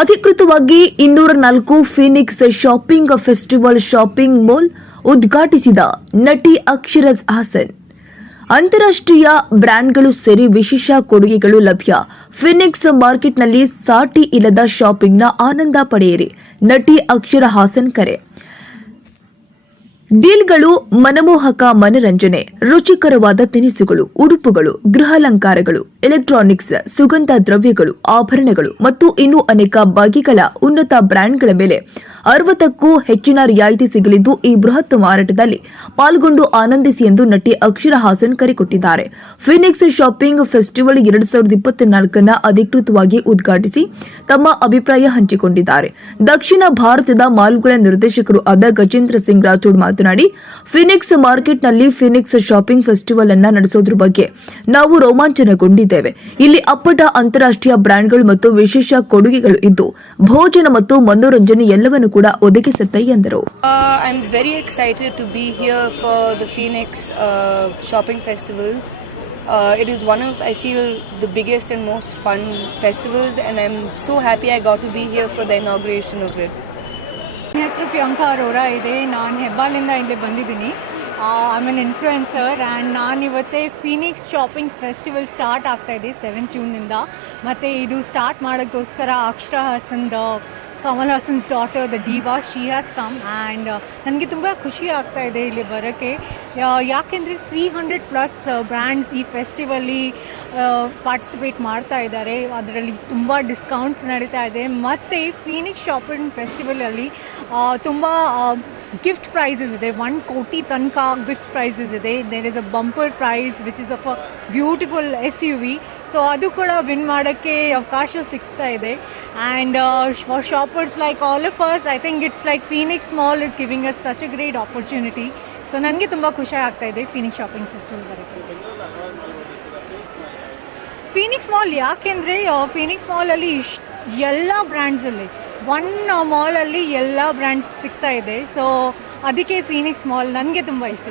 ಅಧಿಕೃತವಾಗಿ ಇನ್ನೂರ ನಾಲ್ಕು Phoenix shopping festival shopping mall ಉದ್ಘಾಟಿಸಿದ ನಟಿ ಅಕ್ಷರಜ್ ಹಾಸನ್. ಅಂತಾರಾಷ್ಟ್ರೀಯ ಬ್ರ್ಯಾಂಡ್ಗಳು ಸೇರಿ ವಿಶೇಷ ಕೊಡುಗೆಗಳು ಲಭ್ಯ. ಫಿನಿಕ್ಸ್ ಮಾರ್ಕೆಟ್ನಲ್ಲಿ ಸಾಟಿ ಇಲ್ಲದ ಶಾಪಿಂಗ್ನ ಆನಂದ ಪಡೆಯಿರಿ. ನಟಿ ಅಕ್ಷರ ಹಾಸನ್ ಕರೆ. ಡೀಲ್ಗಳು ಮನಮೋಹಕ ಮನರಂಜನೆ, ರುಚಿಕರವಾದ ತಿನಿಸುಗಳು, ಉಡುಪುಗಳು, ಗೃಹಾಲಂಕಾರಗಳು, ಎಲೆಕ್ಟ್ರಾನಿಕ್ಸ್, ಸುಗಂಧ ದ್ರವ್ಯಗಳು, ಆಭರಣಗಳು ಮತ್ತು ಇನ್ನೂ ಅನೇಕ ಬಗೆಗಳ ಉನ್ನತ ಬ್ರ್ಯಾಂಡ್ಗಳ ಮೇಲೆ ಅರವತ್ತಕ್ಕೂ ಹೆಚ್ಚಿನ ರಿಯಾಯಿತಿ ಸಿಗಲಿದ್ದು, ಈ ಬೃಹತ್ ಮಾರಾಟದಲ್ಲಿ ಪಾಲ್ಗೊಂಡು ಆನಂದಿಸಿ ಎಂದು ನಟಿ ಅಕ್ಷರ ಹಾಸನ್ ಕರೆ ಕೊಟ್ಟಿದ್ದಾರೆ ಫಿನಿಕ್ಸ್ ಶಾಪಿಂಗ್ ಫೆಸ್ಟಿವಲ್ ಎರಡ್ ಸಾವಿರದ ಇಪ್ಪತ್ನಾಲ್ಕನ್ನ ಅಧಿಕೃತವಾಗಿ ಉದ್ಘಾಟಿಸಿ ತಮ್ಮ ಅಭಿಪ್ರಾಯ ಹಂಚಿಕೊಂಡಿದ್ದಾರೆ. ದಕ್ಷಿಣ ಭಾರತದ ಮಾಲ್ಗಳ ನಿರ್ದೇಶಕರು ಆದ ಗಜೇಂದ್ರ ಸಿಂಗ್ ರಾಥೋಡ್ ಮಾತನಾಡಿ ಫಿನಿಕ್ಸ್ ಮಾರ್ಕೆಟ್ನಲ್ಲಿ ಫಿನಿಕ್ಸ್ ಶಾಪಿಂಗ್ ಫೆಸ್ಟಿವಲ್ ಅನ್ನ ನಡೆಸೋದ್ರ ಬಗ್ಗೆ ನಾವು ರೋಮಾಂಚನಗೊಂಡಿದ್ದೇವೆ. ಇಲ್ಲಿ ಅಪ್ಪಟ ಅಂತಾರಾಷ್ಟೀಯ ಬ್ರ್ಯಾಂಡ್ಗಳು ಮತ್ತು ವಿಶೇಷ ಕೊಡುಗೆಗಳು ಇದ್ದು ಭೋಜನ ಮತ್ತು ಮನೋರಂಜನೆ ಎಲ್ಲವನ್ನೂ ಕೂಡ ಒದಗಿಸುತ್ತೆ ಎಂದರು. Uh, uh, uh, it is one of i feel the biggest and most fun festivals and i'm so happy i got to be here for the inauguration of it. ನನ್ನ ಹೆಸರು ಪ್ರಿಯಾಂಕಾ ಅರೋರಾ. ಇದೆ, ನಾನು ಹೆಬ್ಬಾಲಿಂದ ಇಲ್ಲಿ ಬಂದಿದ್ದೀನಿ. ಐ ಮೀನ್ ಇನ್ಫ್ಲುಯೆನ್ಸರ್ ಆ್ಯಂಡ್ ನಾನು ಇವತ್ತೇ Phoenix shopping festival start ಆಗ್ತಾ ಇದೆ ಸೆವೆನ್ ಜೂನಿಂದ ಮತ್ತು ಇದು ಸ್ಟಾರ್ಟ್ ಮಾಡೋಕ್ಕೋಸ್ಕರ Akshara ಹಾಸನ್ದ Kamal Haasan's daughter the diva she has come and ನನಗೆ ತುಂಬ ಖುಷಿ ಆಗ್ತಾ ಇದೆ ಇಲ್ಲಿ ಬರೋಕ್ಕೆ ಯಾಕೆಂದರೆ ತ್ರೀ ಹಂಡ್ರೆಡ್ ಪ್ಲಸ್ ಬ್ರ್ಯಾಂಡ್ಸ್ ಈ ಫೆಸ್ಟಿವಲ್ಲಿ ಪಾರ್ಟಿಸಿಪೇಟ್ ಮಾಡ್ತಾ ಇದ್ದಾರೆ. ಅದರಲ್ಲಿ ತುಂಬ ಡಿಸ್ಕೌಂಟ್ಸ್ ನಡೀತಾ ಇದೆ. ಮತ್ತು ಫೀನಿಕ್ಸ್ ಶಾಪಿಂಗ್ ಫೆಸ್ಟಿವಲಲ್ಲಿ ತುಂಬ ಗಿಫ್ಟ್ ಪ್ರೈಸಸ್ ಇದೆ. ಒನ್ ಕೋಟಿ ತನಕ ಗಿಫ್ಟ್ ಪ್ರೈಸಸ್ ಇದೆ. There is a bumper prize which is of a beautiful S U V so ಅದು ಕೂಡ ವಿನ್ ಮಾಡೋಕ್ಕೆ ಅವಕಾಶ ಸಿಗ್ತಾ ಇದೆ. And for shoppers like all of us I think it's like Phoenix mall is giving us such a great opportunity so ನನಗೆ ತುಂಬ ಖುಷಿ ಆಗ್ತಾ ಇದೆ ಫೀನಿಕ್ಸ್ ಶಾಪಿಂಗ್ ಫೆಸ್ಟಿವಲ್ ಬರೋಕ್ಕೆ ಫೀನಿಕ್ಸ್ ಮಾಲ್ ಯಾಕೆಂದರೆ ಫೀನಿಕ್ಸ್ ಮಾಲಲ್ಲಿ ಇಷ್ಟು ಎಲ್ಲ ಬ್ರ್ಯಾಂಡ್ಸಲ್ಲಿ ಒನ್ ಮಾಲಲ್ಲಿ ಎಲ್ಲ ಬ್ರ್ಯಾಂಡ್ಸ್ ಸಿಗ್ತಾ ಇದೆ. ಸೊ ಅದಕ್ಕೆ ಫೀನಿಕ್ಸ್ ಮಾಲ್ ನನಗೆ ತುಂಬ ಇಷ್ಟ.